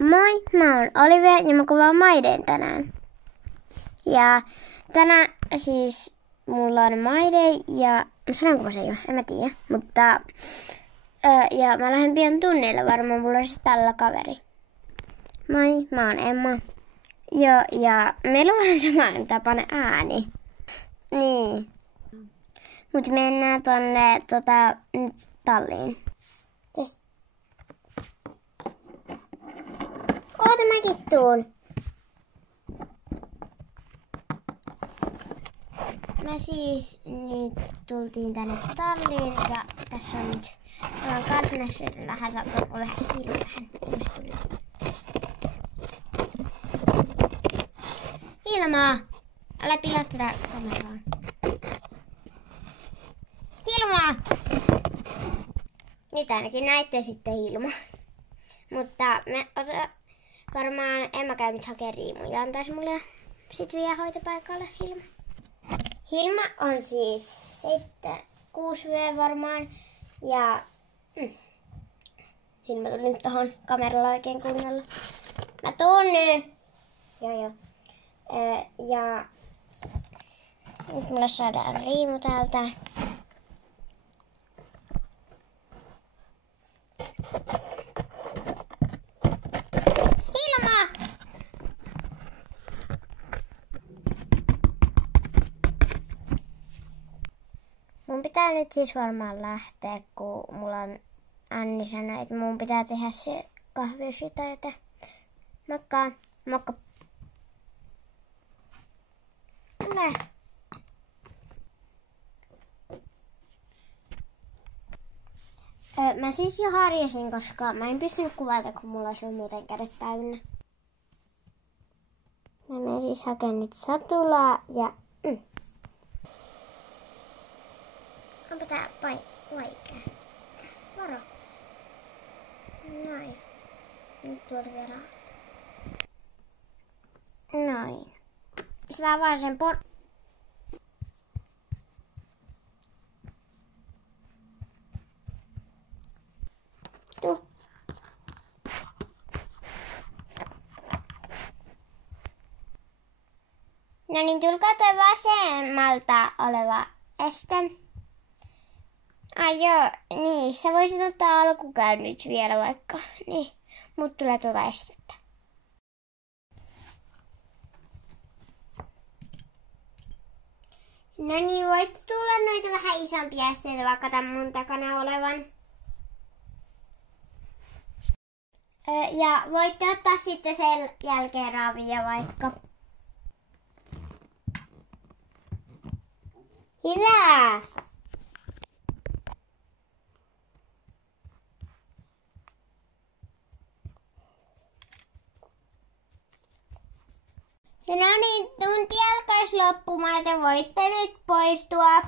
Moi, mä oon Olivia ja mä kuvaan Maiden tänään. Ja tänään siis mulla on Maide ja sanonko mä sen jo, en mä tiedä. Mutta ja mä lähden pian tunnille, varmaan mulla on siis tällä kaveri. Moi, mä oon Emma. Ja meillä on vähän saman tapainen ääni. Niin. Mut mennään tonne nyt talliin. Oota, mäkin tuun. Me siis nyt tultiin tänne talliin ja tässä on nyt, ollaan karsinassa vähän saattaa olla Hilmahan. Hilmaa! Älä pilaa tätä kameraa. Hilmaa! Nyt ainakin näitte sitten Hilma. Mutta varmaan Emma käy nyt hakemaan Riimun ja antaisi mulle sit vie hoitopaikalle Hilma. Hilma on siis 6V varmaan ja Hilma tuli nyt tohon kameralla oikein kunnolla. Mä tuun nyt! Joo. Ja nyt mulle saadaan Riimu täältä. Hilma! Mun pitää nyt siis varmaan lähteä, kun mulla on Anni sanoi, että mun pitää tehdä se kahvisytöitä. Moikka! Moikka! Tule! Mä siis jo harjasin, koska mä en pystynyt kuvata, kun mulla olisi muuten kädet täynnä. Mä menen siis hakemaan nyt satulaa ja on pitää vaikea. Varo. Noin. Nyt tuolta vielä. Noin. Sitä vaan sen No niin, tulkaa toi vasemmalta oleva este. Ai joo, niin, sä voisit ottaa alkukäynnit vielä vaikka. Niin, mut tulee tuota estettä. No niin, voit tulla noita vähän isompia esteitä vaikka tämän mun takana olevan. Ja voitte ottaa sitten sen jälkeen ravia vaikka. Hyvä! No niin, tunti alkaisi loppumaan, te voitte nyt poistua.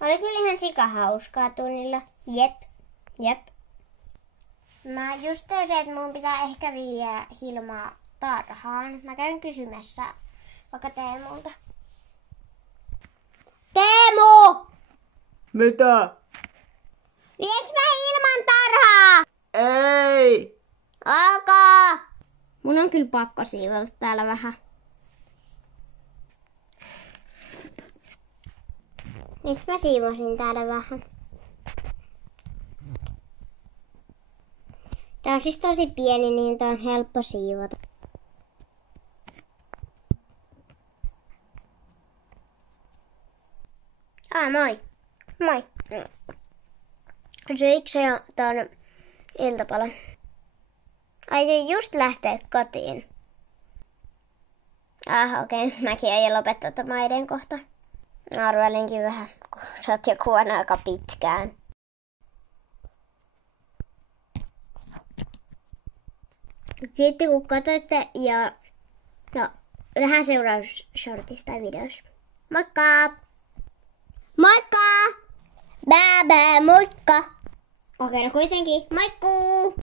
Oli kyllä ihan sikahauskaa tunnilla. Jep. Mä just tiesin, että mun pitää ehkä viedä Hilmaa tarhaan. Mä käyn kysymässä vaikka Teemulta. Teemu! Mitä? Vieks mä Hilman tarhaa? Ei! Alkaa! Mun on kyllä pakko siivota täällä vähän. Nyt mä siivosin täällä vähän. Tää on siis tosi pieni, niin tää on helppo siivota. Moi. Moi. Söikö se jo ton iltapalan? Aion just lähteä kotiin. Okei. Mäkin aion lopettaa tämän Maiden kohta. Arvelinkin vähän, kun sä oot jo kuvannut aika pitkään. Sitten kun katsoitte ja nähdään seuraavassa shortissa tai videossa. Moikka! Moikka! Moikka! Okei, no kuitenkin. Moikkuu!